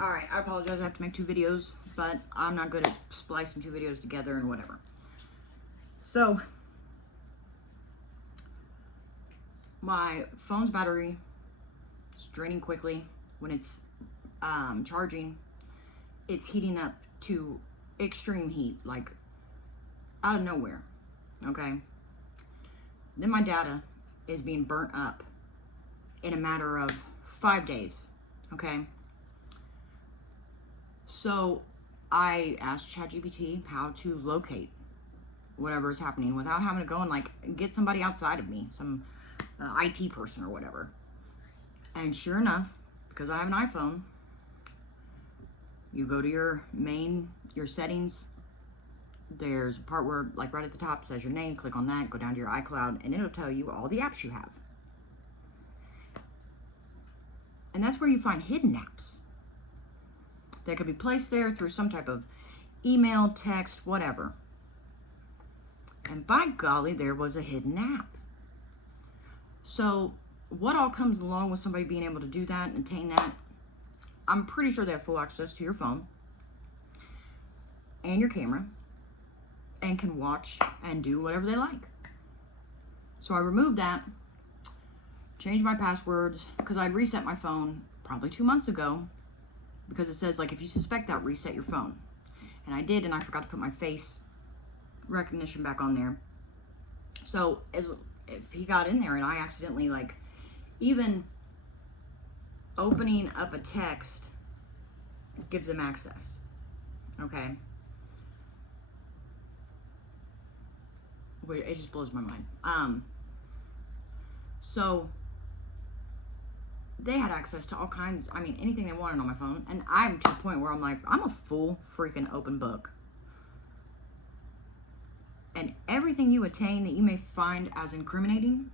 Alright, I apologize. I have to make 2 videos, but I'm not good at splicing 2 videos together and whatever. So, my phone's battery is draining quickly. When it's charging, it's heating up to extreme heat, like out of nowhere. Okay? Then my data is being burnt up in a matter of 5 days. Okay? So I asked ChatGPT how to locate whatever is happening without having to go and like get somebody outside of me, some IT person or whatever. And sure enough, because I have an iPhone, you go to your settings. There's a part where, like right at the top, says your name. Click on that, go down to your iCloud, and it'll tell you all the apps you have. And that's where you find hidden apps that could be placed there through some type of email, text, whatever. And by golly, there was a hidden app. So what all comes along with somebody being able to do that and attain that? I'm pretty sure they have full access to your phone and your camera and can watch and do whatever they like. So I removed that, changed my passwords, because I'd reset my phone probably 2 months ago, because it says, like, if you suspect that, reset your phone. And I did, and I forgot to put my face recognition back on there. So if he got in there and I accidentally, like, even opening up a text gives them access. Okay? It just blows my mind. So they had access to all kinds, I mean, anything they wanted on my phone. And I'm to the point where I'm like, I'm a full freaking open book. And everything you attain that you may find as incriminating,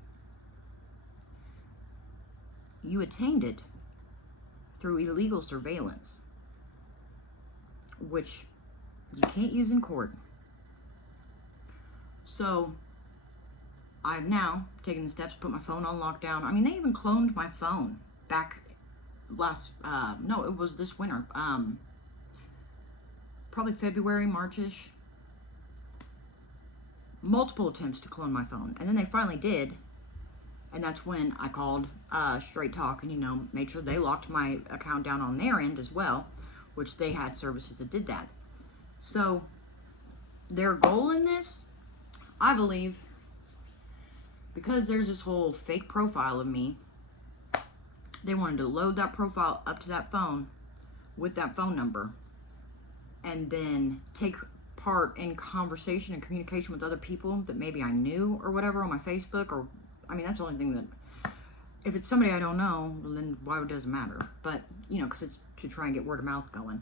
you attained it through illegal surveillance, which you can't use in court. So I've now taken the steps to put my phone on lockdown. I mean, they even cloned my phone back no, it was this winter, probably February, March-ish. Multiple attempts to clone my phone, and then they finally did, and that's when I called Straight Talk and, you know, made sure they locked my account down on their end as well, which they had services that did that. So their goal in this, I believe, because there's this whole fake profile of me, they wanted to load that profile up to that phone with that phone number and then take part in conversation and communication with other people that maybe I knew or whatever on my Facebook, or, I mean, that's the only thing that, if it's somebody I don't know, then why does it matter? But, you know, because it's to try and get word of mouth going,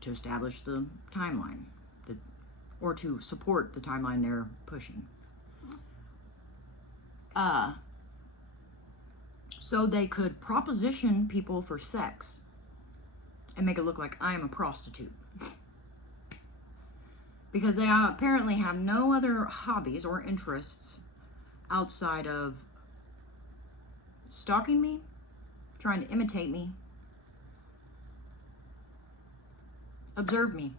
to establish the timeline, or to support the timeline they're pushing. So they could proposition people for sex and make it look like I am a prostitute. Because they apparently have no other hobbies or interests outside of stalking me, trying to imitate me, observe me.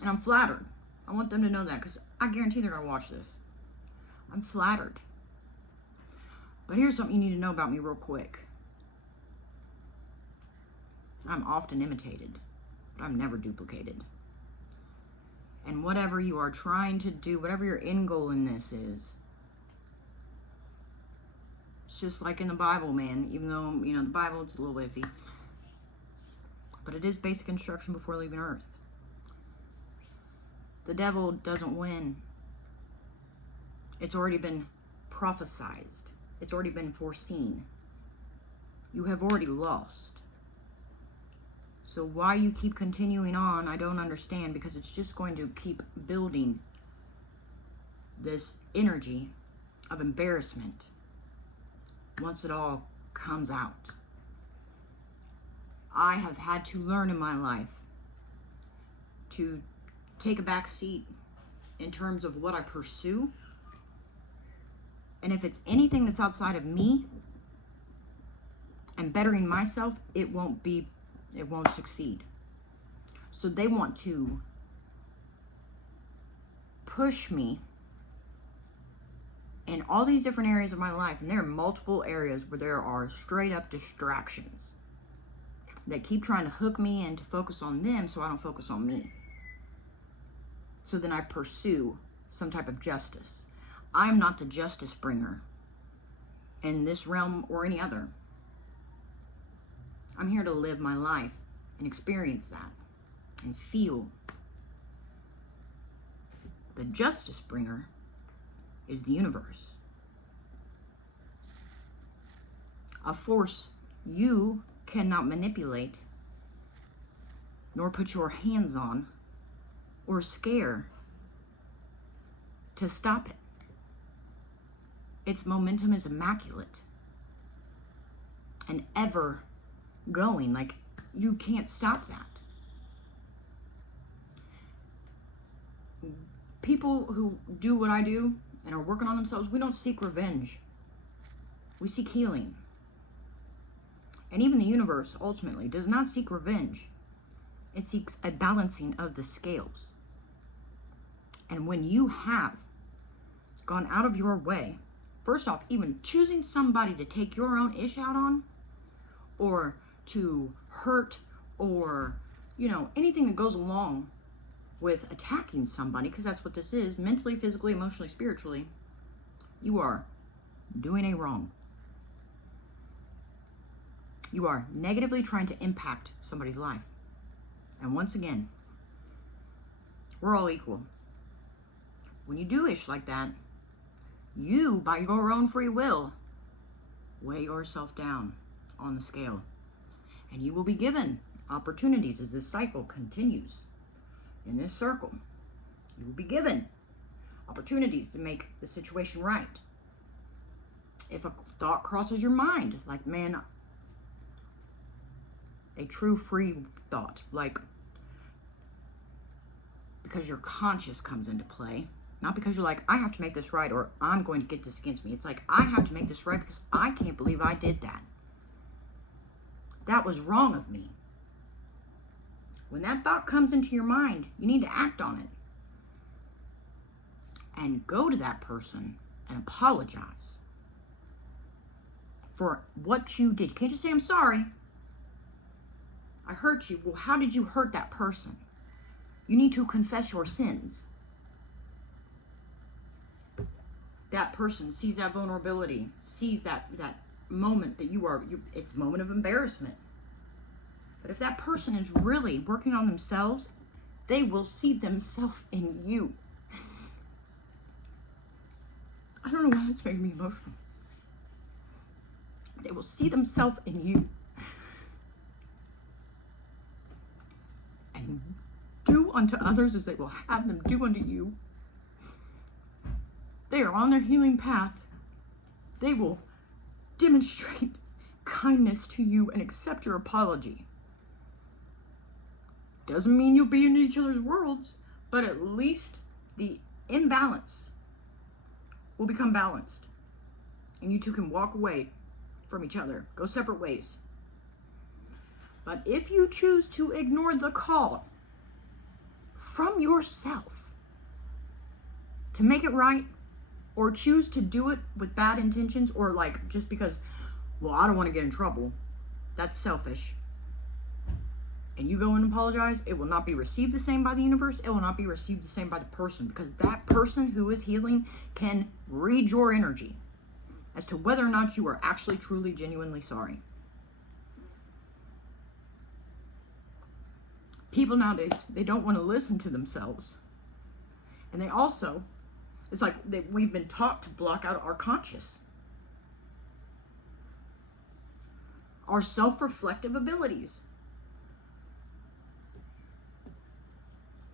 And I'm flattered. I want them to know that, because I guarantee they're going to watch this. I'm flattered. But here's something you need to know about me real quick. I'm often imitated, but I'm never duplicated. And whatever you are trying to do, whatever your end goal in this is, it's just like in the Bible, man. Even though, you know, the Bible, it's a little iffy. But it is basic instruction before leaving Earth. The devil doesn't win. It's already been prophesized. It's already been foreseen. You have already lost. So why you keep continuing on, I don't understand, because it's just going to keep building this energy of embarrassment once it all comes out. I have had to learn in my life to take a back seat in terms of what I pursue. And if it's anything that's outside of me, and bettering myself, it won't succeed. So they want to push me in all these different areas of my life, and there are multiple areas where there are straight up distractions that keep trying to hook me in to focus on them so I don't focus on me. So then I pursue some type of justice. I'm not the justice bringer in this realm or any other. I'm here to live my life and experience that and feel. The justice bringer is the universe. A force you cannot manipulate, nor put your hands on, or scare to stop it. Its momentum is immaculate and ever going. Like, you can't stop that. People who do what I do and are working on themselves, we don't seek revenge. We seek healing. And even the universe ultimately does not seek revenge. It seeks a balancing of the scales. And when you have gone out of your way, first off, even choosing somebody to take your own ish out on, or to hurt, or, anything that goes along with attacking somebody, because that's what this is, mentally, physically, emotionally, spiritually, you are doing a wrong. You are negatively trying to impact somebody's life. And once again, we're all equal. When you do ish like that, you, by your own free will, weigh yourself down on the scale. And you will be given opportunities as this cycle continues in this circle. You will be given opportunities to make the situation right. If a thought crosses your mind, like, man, a true free thought, like, because your conscience comes into play, not because you're like, I have to make this right, or I'm going to get this against me. It's like, I have to make this right because I can't believe I did that. That was wrong of me. When that thought comes into your mind, you need to act on it. And go to that person and apologize for what you did. You can't just say, I'm sorry. I hurt you. Well, how did you hurt that person? You need to confess your sins. That person sees that vulnerability, sees that moment that it's a moment of embarrassment. But if that person is really working on themselves, they will see themselves in you. I don't know why it's making me emotional. They will see themselves in you. And do unto others as they will have them do unto you. They are on their healing path. They will demonstrate kindness to you and accept your apology. Doesn't mean you'll be in each other's worlds, but at least the imbalance will become balanced. And you two can walk away from each other, go separate ways. But if you choose to ignore the call from yourself to make it right, or choose to do it with bad intentions, or like just because, well, I don't want to get in trouble, that's selfish. And you go and apologize, it will not be received the same by the universe. It will not be received the same by the person, because that person who is healing can read your energy as to whether or not you are actually, truly, genuinely sorry. People nowadays, they don't want to listen to themselves. And they also, it's like we've been taught to block out our conscious, our self-reflective abilities.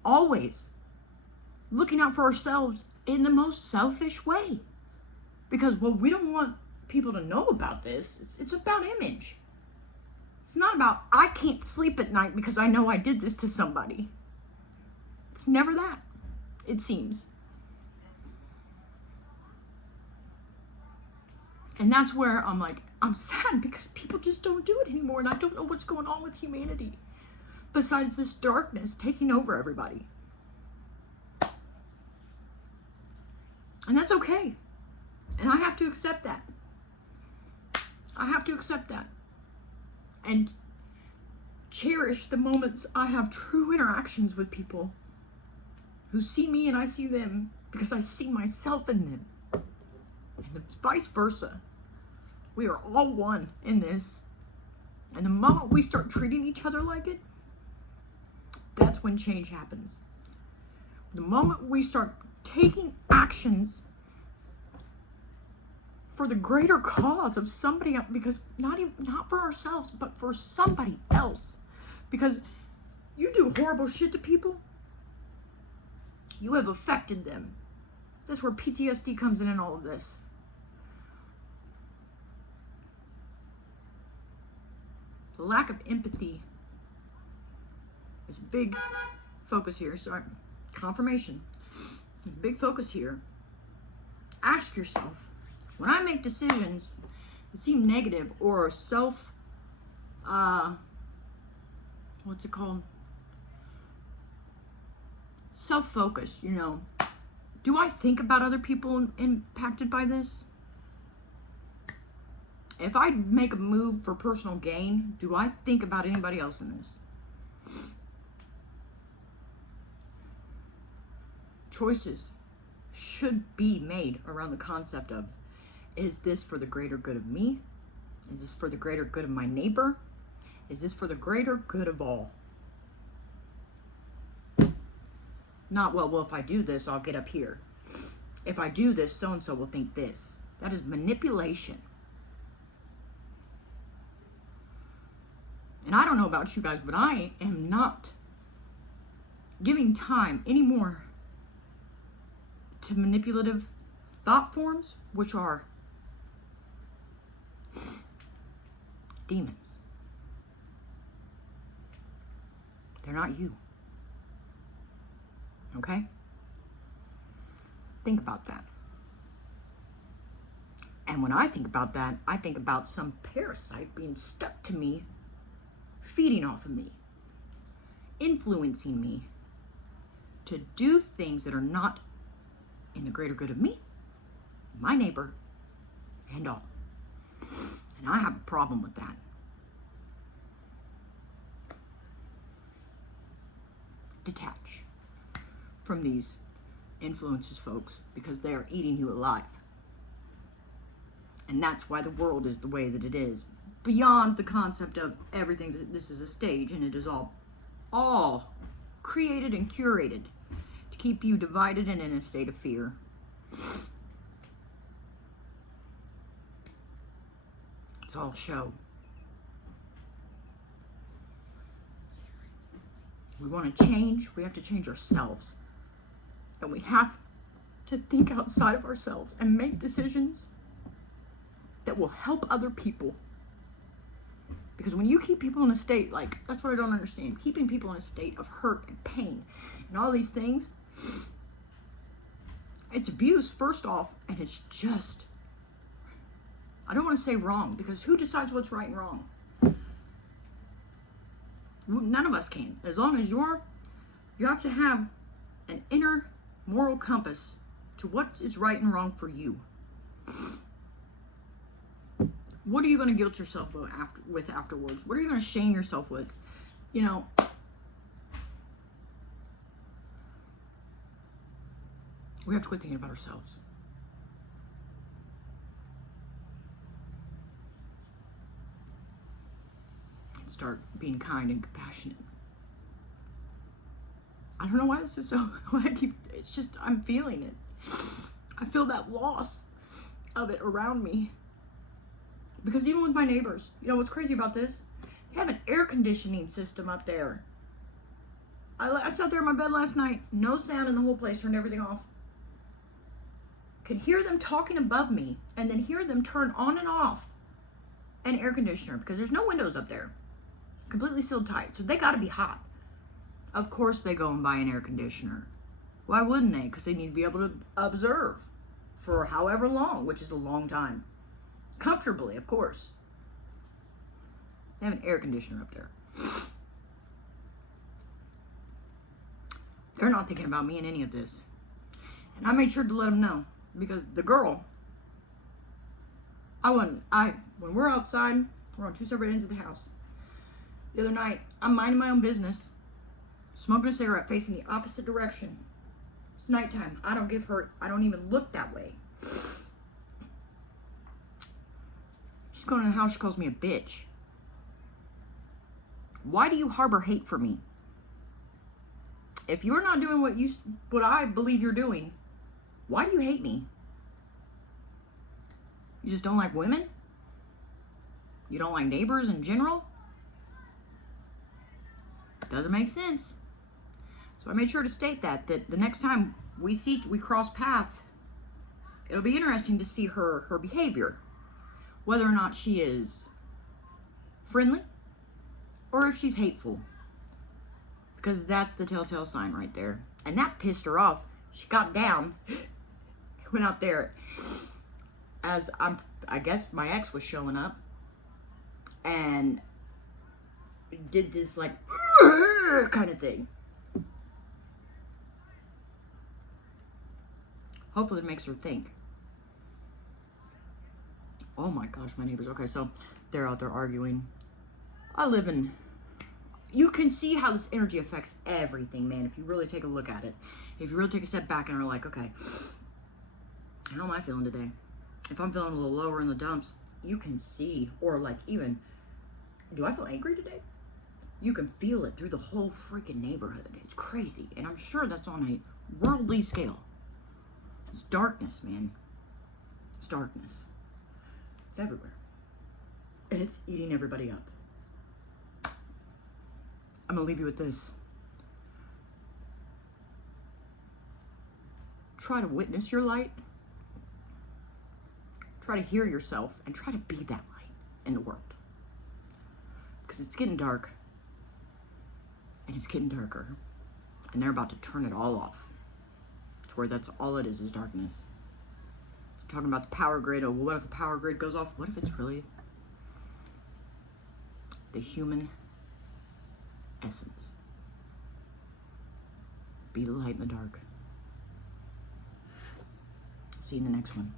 Always looking out for ourselves in the most selfish way. Because, well, we don't want people to know about this. It's about image. It's not about, I can't sleep at night because I know I did this to somebody. It's never that, it seems. And that's where I'm like, I'm sad because people just don't do it anymore, and I don't know what's going on with humanity besides this darkness taking over everybody. And that's okay. And I have to accept that. I have to accept that. And cherish the moments I have true interactions with people who see me and I see them, because I see myself in them. And it's vice versa. We are all one in this. And the moment we start treating each other like it, that's when change happens. The moment we start taking actions for the greater cause of somebody else, because not for ourselves, but for somebody else. Because you do horrible shit to people, you have affected them. That's where PTSD comes in all of this. The lack of empathy is a big focus here. Sorry, confirmation. There's a big focus here. Ask yourself, when I make decisions that seem negative or what's it called? Self-focused, do I think about other people impacted by this? If I make a move for personal gain, do I think about anybody else in this? Choices should be made around the concept of, is this for the greater good of me? Is this for the greater good of my neighbor? Is this for the greater good of all? Not, well, if I do this, I'll get up here. If I do this, so-and-so will think this. That is manipulation. And I don't know about you guys, but I am not giving time anymore to manipulative thought forms, which are demons. They're not you. Okay? Think about that. And when I think about that, I think about some parasite being stuck to me, feeding off of me, influencing me to do things that are not in the greater good of me, my neighbor, and all. And I have a problem with that. Detach from these influences, folks, because they are eating you alive. And that's why the world is the way that it is. Beyond the concept of this is a stage, and it is all created and curated to keep you divided and in a state of fear. It's all show. We want to change, we have to change ourselves. And we have to think outside of ourselves and make decisions that will help other people. Because when you keep people in a state, that's what I don't understand. Keeping people in a state of hurt and pain and all these things, it's abuse, first off, and it's just, I don't want to say wrong, because who decides what's right and wrong? None of us can. As long as you have to have an inner moral compass to what is right and wrong for you. What are you going to guilt yourself with afterwards? What are you going to shame yourself with? We have to quit thinking about ourselves. And start being kind and compassionate. I don't know why this is so, it's just, I'm feeling it. I feel that loss of it around me. Because even with my neighbors, what's crazy about this? They have an air conditioning system up there. I sat there in my bed last night, no sound in the whole place, turned everything off. Could hear them talking above me, and then hear them turn on and off an air conditioner, because there's no windows up there. Completely sealed tight, so they gotta be hot. Of course they go and buy an air conditioner. Why wouldn't they? Because they need to be able to observe for however long, which is a long time. Comfortably, of course. They have an air conditioner up there. They're not thinking about me in any of this. And I made sure to let them know. Because the girl, when we're outside, we're on two separate ends of the house. The other night, I'm minding my own business, smoking a cigarette facing the opposite direction. It's nighttime. I don't even look that way. She's going in the house, she calls me a bitch. Why do you harbor hate for me? If you're not doing what I believe you're doing, why do you hate me? You just don't like women? You don't like neighbors in general? Doesn't make sense. So I made sure to state that the next time we cross paths, it'll be interesting to see her behavior. Whether or not she is friendly or if she's hateful. Because that's the telltale sign right there. And that pissed her off. She got down, went out there as I guess my ex was showing up and did this like kind of thing. Hopefully it makes her think. Oh my gosh, my neighbors. Okay, so they're out there arguing. You can see how this energy affects everything, man, if you really take a look at it. If you really take a step back and are like, okay, how am I feeling today? If I'm feeling a little lower in the dumps, you can see, or like even, do I feel angry today? You can feel it through the whole freaking neighborhood. It's crazy. And I'm sure that's on a worldly scale. It's darkness, man. It's darkness. It's everywhere. And it's eating everybody up. I'm going to leave you with this. Try to witness your light. Try to hear yourself and try to be that light in the world. Because it's getting dark. And it's getting darker. And they're about to turn it all off. To where that's all it is darkness. I'm talking about the power grid. Oh, what if the power grid goes off? What if it's really the human essence? Be the light in the dark. See you in the next one.